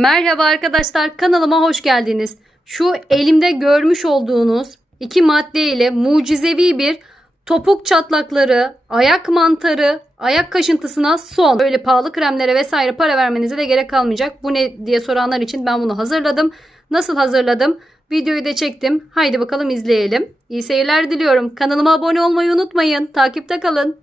Merhaba arkadaşlar kanalıma hoş geldiniz. Şu elimde görmüş olduğunuz iki madde ile mucizevi bir topuk çatlakları, ayak mantarı, ayak kaşıntısına son. Böyle pahalı kremlere vesaire para vermenize de gerek kalmayacak. Bu ne diye soranlar için ben bunu hazırladım. Nasıl hazırladım? Videoyu da çektim. Haydi bakalım izleyelim. İyi seyirler diliyorum. Kanalıma abone olmayı unutmayın. Takipte kalın.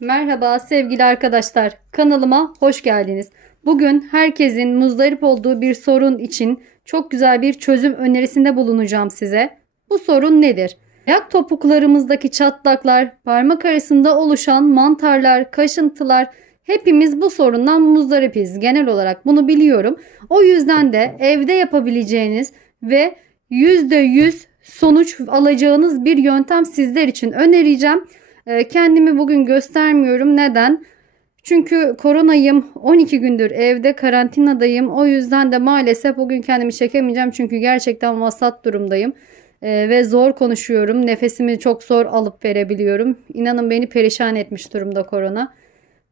Merhaba sevgili arkadaşlar. Kanalıma hoş geldiniz. Bugün herkesin muzdarip olduğu bir sorun için çok güzel bir çözüm önerisinde bulunacağım size. Bu sorun nedir? Ayak topuklarımızdaki çatlaklar, parmak arasında oluşan mantarlar, kaşıntılar hepimiz bu sorundan muzdaripiz. Genel olarak bunu biliyorum. O yüzden de evde yapabileceğiniz ve %100 sonuç alacağınız bir yöntem sizler için önereceğim. Ee, Kendimi bugün göstermiyorum. Neden? Çünkü koronayım 12 gündür evde karantinadayım. O yüzden de maalesef bugün kendimi çekemeyeceğim. Çünkü gerçekten vasat durumdayım. Ee, ve zor konuşuyorum. Nefesimi çok zor alıp verebiliyorum. İnanın beni perişan etmiş durumda korona.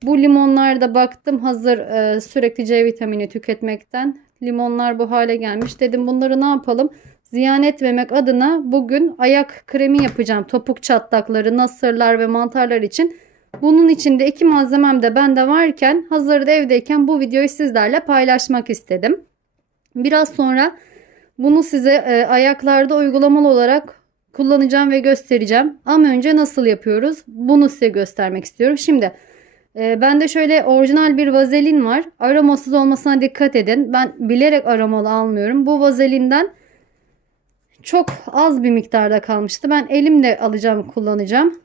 Bu limonlarda baktım hazır e, sürekli C vitamini tüketmekten. Limonlar bu hale gelmiş. Dedim bunları ne yapalım? Ziyan etmemek adına bugün ayak kremi yapacağım. Topuk çatlakları, nasırlar ve mantarlar için. Bunun içinde iki malzemem de bende varken hazırda evdeyken bu videoyu sizlerle paylaşmak istedim. Biraz sonra bunu size e, ayaklarda uygulamalı olarak kullanacağım ve göstereceğim. Ama önce nasıl yapıyoruz? Bunu size göstermek istiyorum. Şimdi e, bende şöyle orijinal bir vazelin var. Aromasız olmasına dikkat edin. Ben bilerek aromalı almıyorum. Bu vazelinden çok az bir miktarda kalmıştı. Ben elimle alacağım, kullanacağım.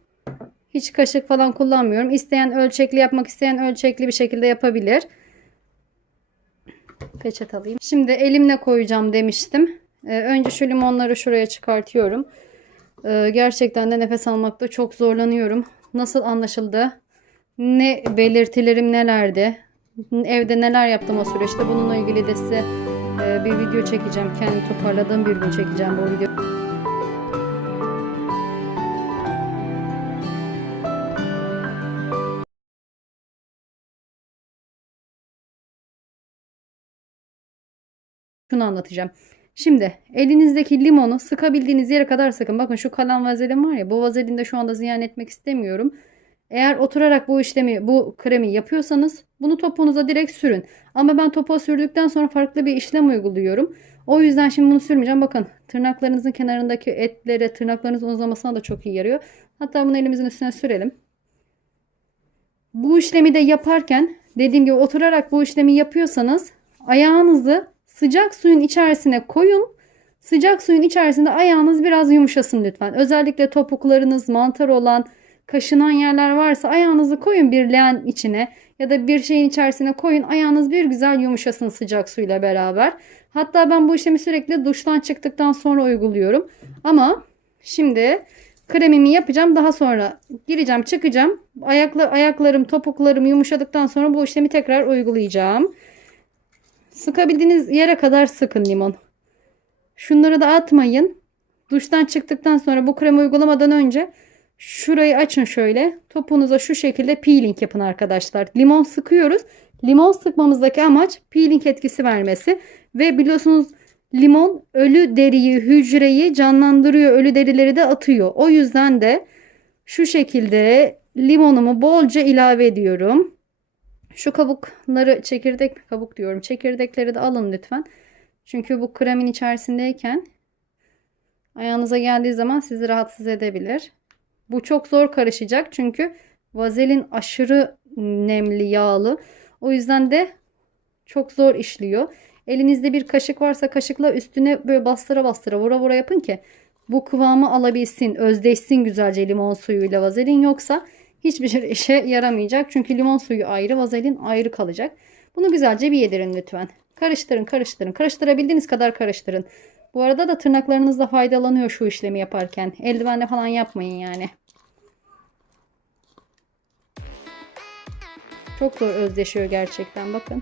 Hiç kaşık falan kullanmıyorum. İsteyen ölçekli yapmak isteyen ölçekli bir şekilde yapabilir. Peçet alayım. Şimdi elimle koyacağım demiştim. Ee, önce şu limonları şuraya çıkartıyorum. Ee, gerçekten de nefes almakta çok zorlanıyorum. Nasıl anlaşıldı? Ne belirtilerim nelerdi? Evde neler yaptım o süreçte? Bununla ilgili de size e, bir video çekeceğim. Kendimi toparladığım bir gün çekeceğim bu video. Şunu anlatacağım. Şimdi elinizdeki limonu sıkabildiğiniz yere kadar sıkın. Bakın şu kalan vazelin var ya bu vazelini de şu anda ziyan etmek istemiyorum. Eğer oturarak bu işlemi, bu kremi yapıyorsanız bunu topuğunuza direkt sürün. Ama ben topuğa sürdükten sonra farklı bir işlem uyguluyorum. O yüzden şimdi bunu sürmeyeceğim. Bakın tırnaklarınızın kenarındaki etlere, tırnaklarınızın uzamasına da çok iyi yarıyor. Hatta bunu elimizin üstüne sürelim. Bu işlemi de yaparken dediğim gibi oturarak bu işlemi yapıyorsanız ayağınızı sıcak suyun içerisine koyun. Sıcak suyun içerisinde ayağınız biraz yumuşasın lütfen. Özellikle topuklarınız mantar olan, kaşınan yerler varsa ayağınızı koyun bir leğen içine ya da bir şeyin içerisine koyun. Ayağınız bir güzel yumuşasın sıcak suyla beraber. Hatta ben bu işlemi sürekli duştan çıktıktan sonra uyguluyorum. Ama şimdi kremimi yapacağım. Daha sonra gireceğim, çıkacağım. Ayakla, ayaklarım, topuklarım yumuşadıktan sonra bu işlemi tekrar uygulayacağım. Sıkabildiğiniz yere kadar sıkın limon. Şunları da atmayın. Duştan çıktıktan sonra bu kremi uygulamadan önce şurayı açın şöyle. Topuğunuza şu şekilde peeling yapın arkadaşlar. Limon sıkıyoruz. Limon sıkmamızdaki amaç peeling etkisi vermesi. Ve biliyorsunuz limon ölü deriyi, hücreyi canlandırıyor. Ölü derileri de atıyor. O yüzden de şu şekilde limonumu bolca ilave ediyorum. Şu kabukları çekirdek kabuk diyorum. Çekirdekleri de alın lütfen. Çünkü bu kremin içerisindeyken ayağınıza geldiği zaman sizi rahatsız edebilir. Bu çok zor karışacak çünkü vazelin aşırı nemli, yağlı. O yüzden de çok zor işliyor. Elinizde bir kaşık varsa kaşıkla üstüne böyle bastıra bastıra vura vura yapın ki bu kıvamı alabilsin, özdeşsin güzelce limon suyuyla vazelin yoksa hiçbir işe yaramayacak. Çünkü limon suyu ayrı, vazelin ayrı kalacak. Bunu güzelce bir yedirin lütfen. Karıştırın, karıştırın. Karıştırabildiğiniz kadar karıştırın. Bu arada da tırnaklarınız da faydalanıyor şu işlemi yaparken. Eldivenle falan yapmayın yani. Çok zor özdeşiyor gerçekten bakın.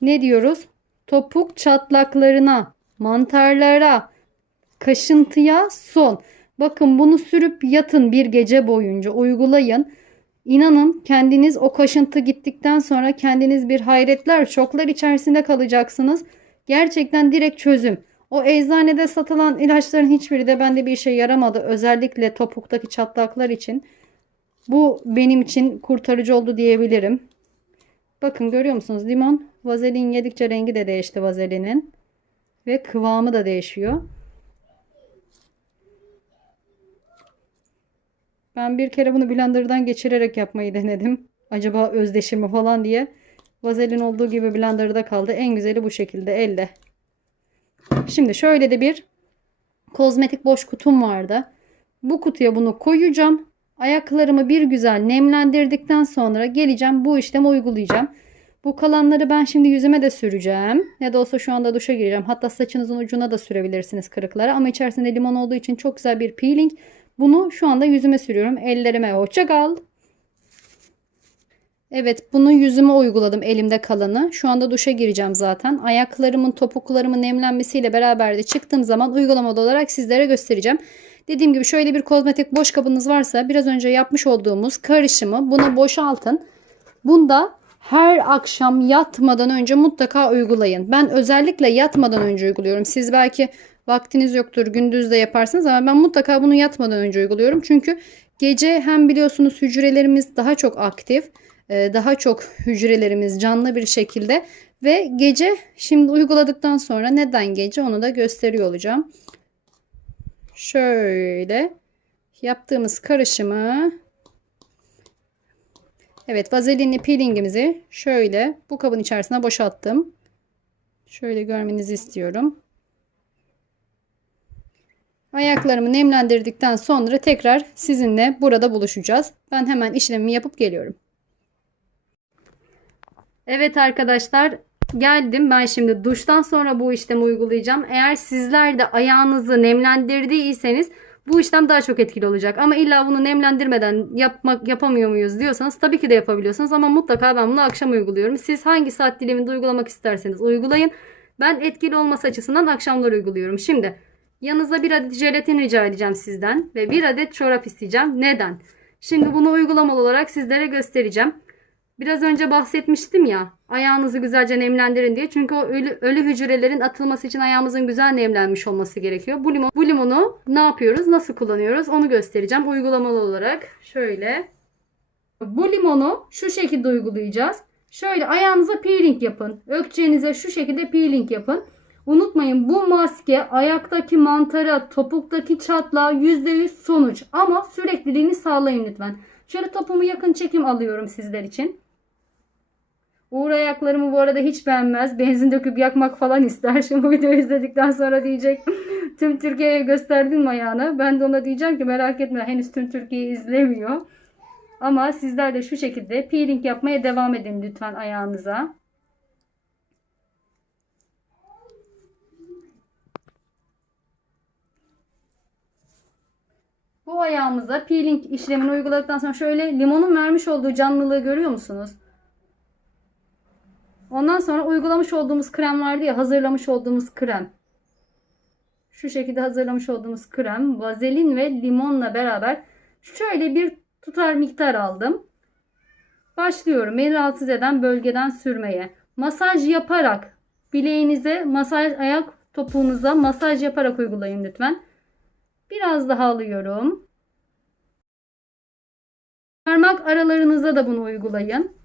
Ne diyoruz? Topuk çatlaklarına, mantarlara, kaşıntıya son. Bakın bunu sürüp yatın bir gece boyunca uygulayın. İnanın kendiniz o kaşıntı gittikten sonra kendiniz bir hayretler, şoklar içerisinde kalacaksınız. Gerçekten direkt çözüm. O eczanede satılan ilaçların hiçbiri de bende bir işe yaramadı. Özellikle topuktaki çatlaklar için. Bu benim için kurtarıcı oldu diyebilirim. Bakın görüyor musunuz? Limon vazelin yedikçe rengi de değişti vazelinin. Ve kıvamı da değişiyor. Ben bir kere bunu blenderdan geçirerek yapmayı denedim. Acaba özdeşir falan diye. Vazelin olduğu gibi blenderda kaldı. En güzeli bu şekilde elde. Şimdi şöyle de bir kozmetik boş kutum vardı. Bu kutuya bunu koyacağım. Ayaklarımı bir güzel nemlendirdikten sonra geleceğim bu işlemi uygulayacağım. Bu kalanları ben şimdi yüzüme de süreceğim. Ne de olsa şu anda duşa gireceğim. Hatta saçınızın ucuna da sürebilirsiniz kırıklara. Ama içerisinde limon olduğu için çok güzel bir peeling. Bunu şu anda yüzüme sürüyorum. Ellerime hoşça kal. Evet bunu yüzüme uyguladım elimde kalanı. Şu anda duşa gireceğim zaten. Ayaklarımın topuklarımın nemlenmesiyle beraber de çıktığım zaman uygulamalı olarak sizlere göstereceğim. Dediğim gibi şöyle bir kozmetik boş kabınız varsa biraz önce yapmış olduğumuz karışımı buna boşaltın. Bunda her akşam yatmadan önce mutlaka uygulayın. Ben özellikle yatmadan önce uyguluyorum. Siz belki vaktiniz yoktur gündüz de yaparsınız ama ben mutlaka bunu yatmadan önce uyguluyorum. Çünkü gece hem biliyorsunuz hücrelerimiz daha çok aktif e, daha çok hücrelerimiz canlı bir şekilde ve gece şimdi uyguladıktan sonra neden gece onu da gösteriyor olacağım. Şöyle yaptığımız karışımı Evet vazelinli peelingimizi şöyle bu kabın içerisine boşalttım. Şöyle görmenizi istiyorum. Ayaklarımı nemlendirdikten sonra tekrar sizinle burada buluşacağız. Ben hemen işlemimi yapıp geliyorum. Evet arkadaşlar geldim. Ben şimdi duştan sonra bu işlemi uygulayacağım. Eğer sizler de ayağınızı nemlendirdiyseniz bu işlem daha çok etkili olacak. Ama illa bunu nemlendirmeden yapmak yapamıyor muyuz diyorsanız tabii ki de yapabiliyorsunuz. Ama mutlaka ben bunu akşam uyguluyorum. Siz hangi saat diliminde uygulamak isterseniz uygulayın. Ben etkili olması açısından akşamları uyguluyorum. Şimdi yanınıza bir adet jelatin rica edeceğim sizden. Ve bir adet çorap isteyeceğim. Neden? Şimdi bunu uygulamalı olarak sizlere göstereceğim. Biraz önce bahsetmiştim ya ayağınızı güzelce nemlendirin diye. Çünkü o ölü, ölü hücrelerin atılması için ayağımızın güzel nemlenmiş olması gerekiyor. Bu, limon, bu limonu ne yapıyoruz? Nasıl kullanıyoruz? Onu göstereceğim uygulamalı olarak. Şöyle. Bu limonu şu şekilde uygulayacağız. Şöyle ayağınıza peeling yapın. Ökçenize şu şekilde peeling yapın. Unutmayın bu maske ayaktaki mantara, topuktaki çatlağa %100 sonuç. Ama sürekliliğini sağlayın lütfen. Şöyle topumu yakın çekim alıyorum sizler için. Uğur ayaklarımı bu arada hiç beğenmez. Benzin döküp yakmak falan ister. Şimdi bu videoyu izledikten sonra diyecek tüm Türkiye'ye gösterdin mi ayağını? Ben de ona diyeceğim ki merak etme henüz tüm Türkiye izlemiyor. Ama sizler de şu şekilde peeling yapmaya devam edin lütfen ayağınıza. Bu ayağımıza peeling işlemini uyguladıktan sonra şöyle limonun vermiş olduğu canlılığı görüyor musunuz? Ondan sonra uygulamış olduğumuz krem vardı ya hazırlamış olduğumuz krem. Şu şekilde hazırlamış olduğumuz krem vazelin ve limonla beraber şöyle bir tutar miktar aldım. Başlıyorum beni rahatsız eden bölgeden sürmeye. Masaj yaparak bileğinize masaj ayak topuğunuza masaj yaparak uygulayın lütfen. Biraz daha alıyorum. Parmak aralarınıza da bunu uygulayın.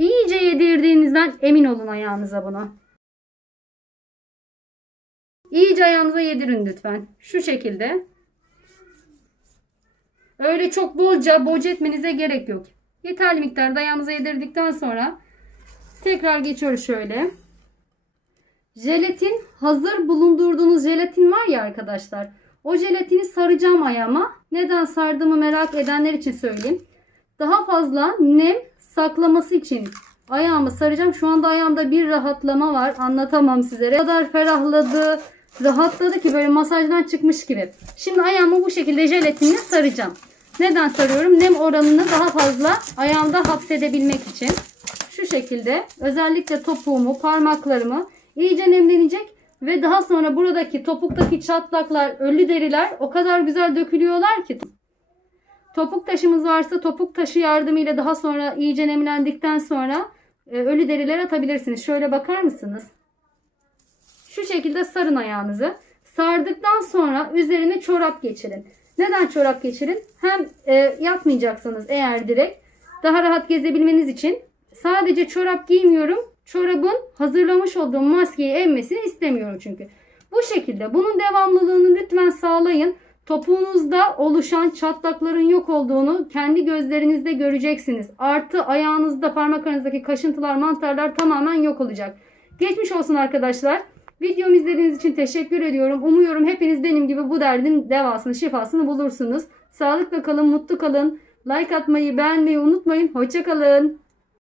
İyice yedirdiğinizden emin olun ayağınıza bunu. İyice ayağınıza yedirin lütfen. Şu şekilde. Öyle çok bolca boca etmenize gerek yok. Yeterli miktarda ayağınıza yedirdikten sonra tekrar geçiyoruz şöyle. Jelatin hazır bulundurduğunuz jelatin var ya arkadaşlar. O jelatini saracağım ayağıma. Neden sardığımı merak edenler için söyleyeyim. Daha fazla nem saklaması için ayağımı saracağım. Şu anda ayağımda bir rahatlama var. Anlatamam sizlere. O kadar ferahladı, rahatladı ki böyle masajdan çıkmış gibi. Şimdi ayağımı bu şekilde jelatinle saracağım. Neden sarıyorum? Nem oranını daha fazla ayağımda hapsedebilmek için. Şu şekilde özellikle topuğumu, parmaklarımı iyice nemlenecek ve daha sonra buradaki topuktaki çatlaklar, ölü deriler o kadar güzel dökülüyorlar ki Topuk taşımız varsa topuk taşı yardımıyla daha sonra iyice nemlendikten sonra e, ölü deriler atabilirsiniz. Şöyle bakar mısınız? Şu şekilde sarın ayağınızı. Sardıktan sonra üzerine çorap geçirin. Neden çorap geçirin? Hem e, yatmayacaksanız eğer direkt daha rahat gezebilmeniz için sadece çorap giymiyorum. Çorabın hazırlamış olduğum maskeyi emmesini istemiyorum çünkü. Bu şekilde bunun devamlılığını lütfen sağlayın. Topuğunuzda oluşan çatlakların yok olduğunu kendi gözlerinizde göreceksiniz. Artı ayağınızda parmak aranızdaki kaşıntılar, mantarlar tamamen yok olacak. Geçmiş olsun arkadaşlar. Videomu izlediğiniz için teşekkür ediyorum. Umuyorum hepiniz benim gibi bu derdin devasını, şifasını bulursunuz. Sağlıkla kalın, mutlu kalın. Like atmayı, beğenmeyi unutmayın. Hoşçakalın.